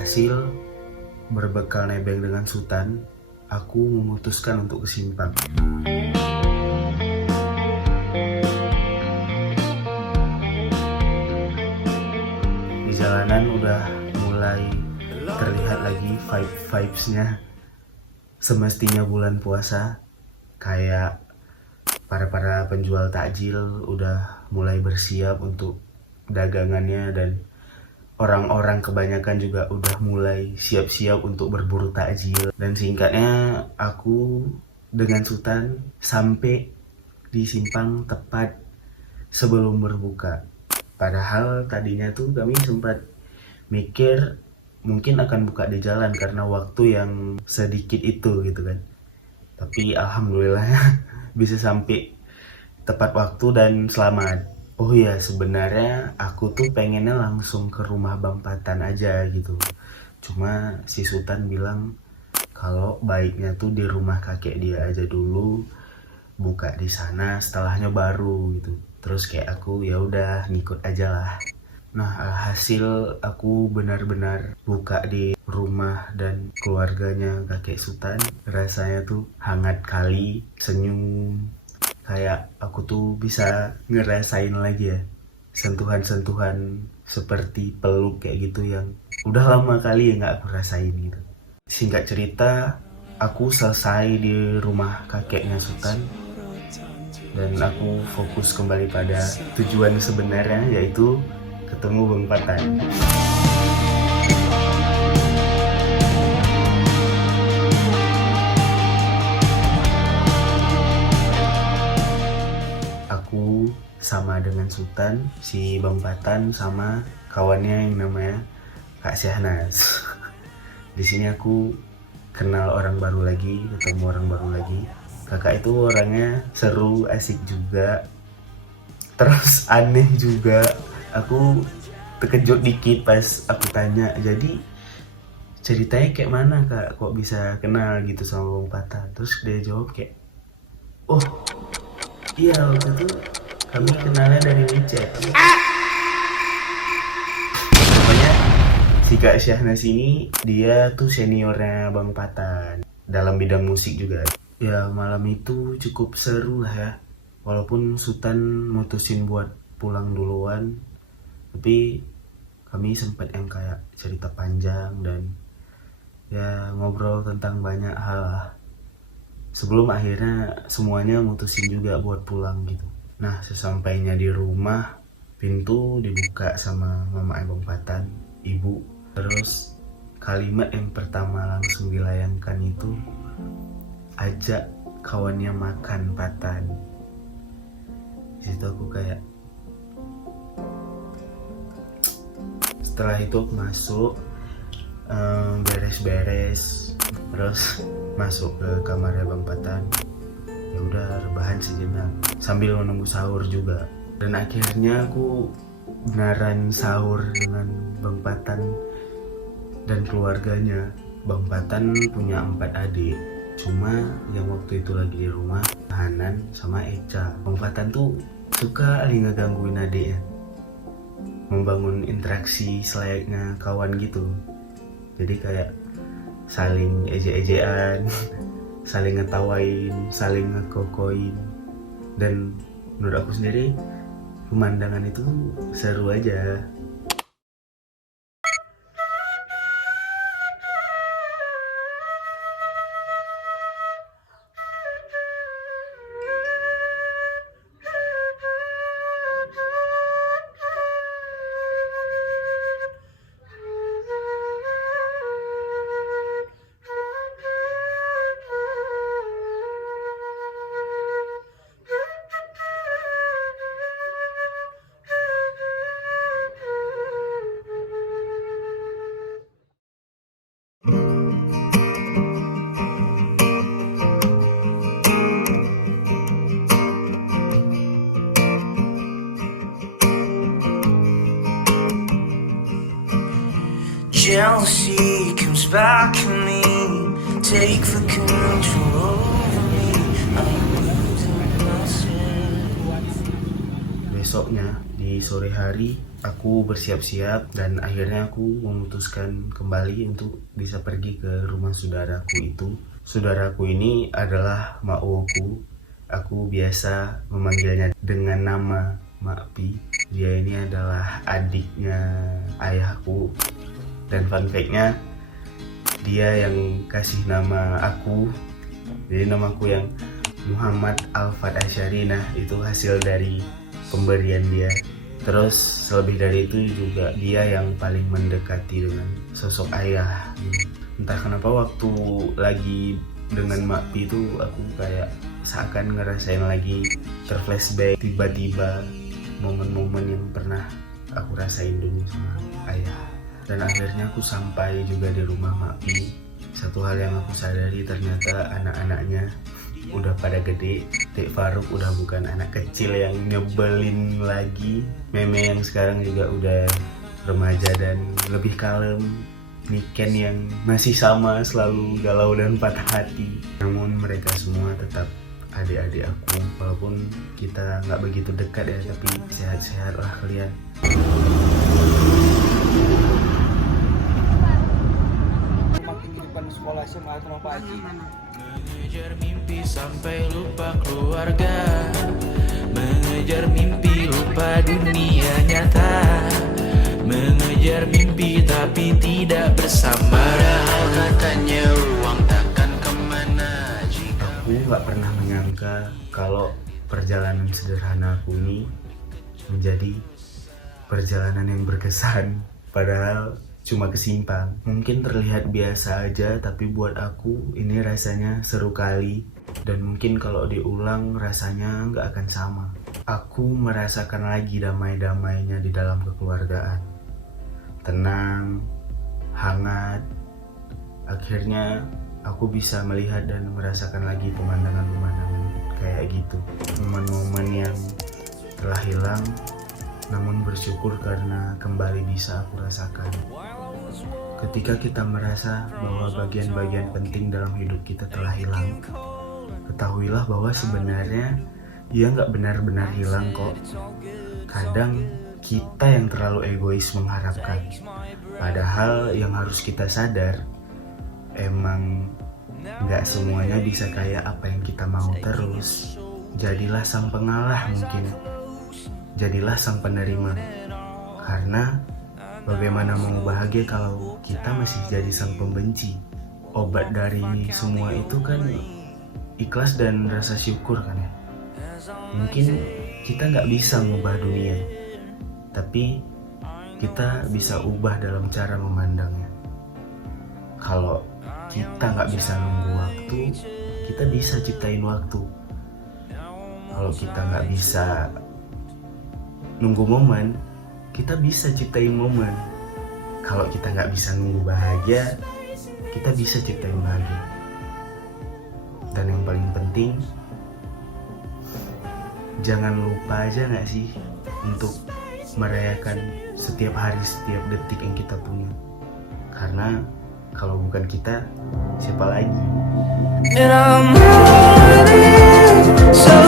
Alhasil, berbekal nebeng dengan Sultan, aku memutuskan untuk ke Simpang. Di jalanan udah mulai terlihat lagi vibes-nya. Semestinya bulan puasa, kayak para penjual takjil udah mulai bersiap untuk dagangannya, dan orang-orang kebanyakan juga udah mulai siap-siap untuk berburu takjil. Dan singkatnya, aku dengan Sultan sampai di Simpang tepat sebelum berbuka. Padahal tadinya tuh kami sempat mikir mungkin akan buka di jalan karena waktu yang sedikit itu gitu kan. Tapi alhamdulillah bisa sampai tepat waktu dan selamat. Oh iya, sebenarnya aku tuh pengennya langsung ke rumah Bang Patan aja gitu. Cuma si Sultan bilang kalau baiknya tuh di rumah kakek dia aja dulu, buka di sana, setelahnya baru gitu. Terus kayak aku ya udah ngikut aja lah. Nah, alhasil aku benar-benar buka di rumah dan keluarganya kakek Sultan. Rasanya tuh hangat kali, senyum. Kayak aku tuh bisa ngerasain lagi ya sentuhan-sentuhan seperti peluk kayak gitu yang udah lama kali ya nggak aku rasain gitu. Singkat cerita, aku selesai di rumah kakeknya Sultan dan aku fokus kembali pada tujuan sebenarnya, yaitu ketemu Bang Patan. Aku sama dengan Sultan, si Bang Patan sama kawannya yang namanya Kak Syahnas. Di sini aku kenal orang baru lagi, ketemu orang baru lagi. Kakak itu orangnya seru, asik juga. Terus aneh juga. Aku terkejut dikit pas aku tanya, jadi ceritanya kayak mana kak? Kok bisa kenal gitu sama Bang Patan? Terus dia jawab kayak, oh iya, waktu itu kami kenalnya dari WeChat. Pokoknya si Kak Syahnas ini dia tuh seniornya Bang Patan dalam bidang musik juga. Ya malam itu cukup seru lah ya. Walaupun Sultan mutusin buat pulang duluan, tapi kami sempat yang kayak cerita panjang dan ya ngobrol tentang banyak hal lah. Sebelum akhirnya semuanya mutusin juga buat pulang gitu. Nah, sesampainya di rumah, pintu dibuka sama mama Bang Patan, ibu. Terus kalimat yang pertama langsung dilayangkan itu, ajak kawannya makan Patan. Disitu aku kayak, setelah itu aku masuk, beres-beres, terus masuk ke kamarnya Bang Patan. Ya udah rebahan sejenak sambil menunggu sahur juga. Dan akhirnya aku beneran sahur dengan Bang Patan dan keluarganya. Bang Patan punya 4 adik, cuma yang waktu itu lagi di rumah Hanan sama Eca. Bang Patan tuh suka kali ngegangguin adiknya, membangun interaksi selayaknya kawan gitu. Jadi kayak saling ejek-ejekan, saling ngetawain, saling ngekokoin. Dan menurut aku sendiri, pemandangan itu seru aja. Jealousy comes back to me, take the control over me. I'm losing myself. besoknya di sore hari aku bersiap-siap dan akhirnya aku memutuskan kembali untuk bisa pergi ke rumah saudaraku itu. Saudaraku ini adalah Makwoku. Aku biasa memanggilnya dengan nama Makpi. Dia ini adalah adiknya ayahku. Dan fun fact-nya, dia yang kasih nama aku. Jadi namaku yang Muhammad Alfad Asyari, nah itu hasil dari pemberian dia. Terus lebih dari itu juga dia yang paling mendekati dengan sosok ayah. Entah kenapa waktu lagi dengan Makpi itu aku kayak seakan ngerasain lagi terflashback tiba-tiba momen-momen yang pernah aku rasain dulu sama ayah. Dan akhirnya aku sampai juga di rumah Makpi. Satu hal yang aku sadari, ternyata anak-anaknya udah pada gede. Dek Faruk udah bukan anak kecil yang nyebelin lagi. Meme yang sekarang juga udah remaja dan lebih kalem. Niken yang masih sama, selalu galau dan patah hati. Namun mereka semua tetap adik-adik aku. Walaupun kita nggak begitu dekat ya, tapi sehat-sehat lah kalian. Sekolah SMA atau Pak Haji. Mengejar mimpi sampai lupa keluarga, mengejar mimpi lupa dunia nyata, mengejar mimpi tapi tidak bersama. Padahal katanya uang takkan kemana jika... Aku gak pernah menyangka kalau perjalanan sederhana aku ini menjadi perjalanan yang berkesan. Padahal cuma kesimpang. Mungkin terlihat biasa aja, tapi buat aku ini rasanya seru kali. Dan mungkin kalau diulang rasanya nggak akan sama. Aku merasakan lagi damai-damainya di dalam kekeluargaan. Tenang, hangat. Akhirnya aku bisa melihat dan merasakan lagi pemandangan-pemandangan kayak gitu. Momen-momen yang telah hilang, namun bersyukur karena kembali bisa aku rasakan. Ketika kita merasa bahwa bagian-bagian penting dalam hidup kita telah hilang, ketahuilah bahwa sebenarnya ia nggak benar-benar hilang kok. Kadang kita yang terlalu egois mengharapkan. Padahal yang harus kita sadar, emang nggak semuanya bisa kayak apa yang kita mau terus. Jadilah sang pengalah mungkin. Jadilah sang penerima. Karena bagaimana mau bahagia kalau kita masih jadi sang pembenci? Obat dari semua itu kan ikhlas dan rasa syukur kan ya. Mungkin kita nggak bisa mengubah dunia, tapi kita bisa ubah dalam cara memandangnya. Kalau kita nggak bisa nunggu waktu, kita bisa ciptain waktu. Kalau kita nggak bisa nunggu momen, kita bisa ciptain momen. Kalau kita nggak bisa nunggu bahagia, kita bisa ciptain bahagia. Dan yang paling penting, jangan lupa aja nggak sih untuk merayakan setiap hari, setiap detik yang kita punya. Karena kalau bukan kita, siapa lagi? And I'm running so